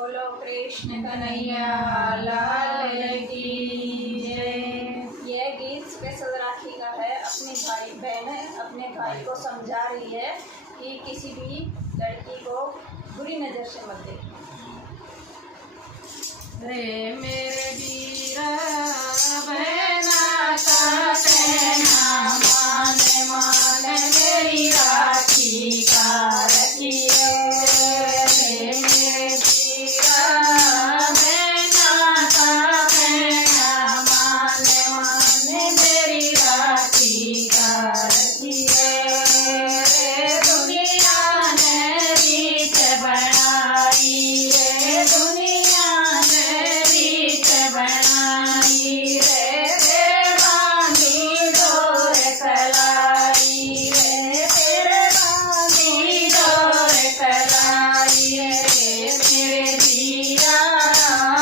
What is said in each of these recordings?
बोलो कृष्ण कन्हैया लाल की जय। यह गीत स्पेशल राखी का है। अपनी भाई बहन अपने भाई को समझा रही है कि किसी भी लड़की को बुरी नजर से मत देखो। रे मेरे वीरा बहना का कहना मान मान मेरी राखी का रखिए। रे मेरे वीरा बहना का कहना मान मान मेरी राखी का रखिए। रे दुनिया ने रीत बनाई, रे दुनिया ने रीत बनाई, रे बांधी डोर कलाई, रे बांधी डोर कलाई। रे मेरे वीरा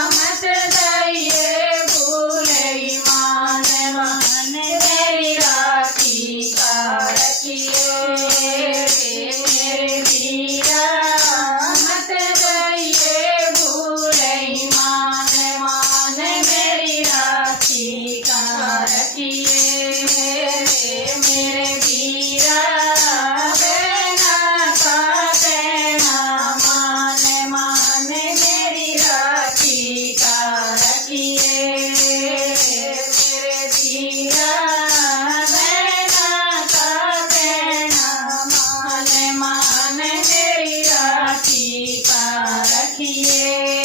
मत जाइए भूले मान मान मेरी राखी का रखिए। रे मेरे वीरा मत जाइए भूले मान मान मेरी राखी का रखिए। रे मेरे वीरा बहना का कहना मान मान मेरी राखी का रखिए। मेरे वीरा बहना का कहना मान मान मेरी राखी का रखिए।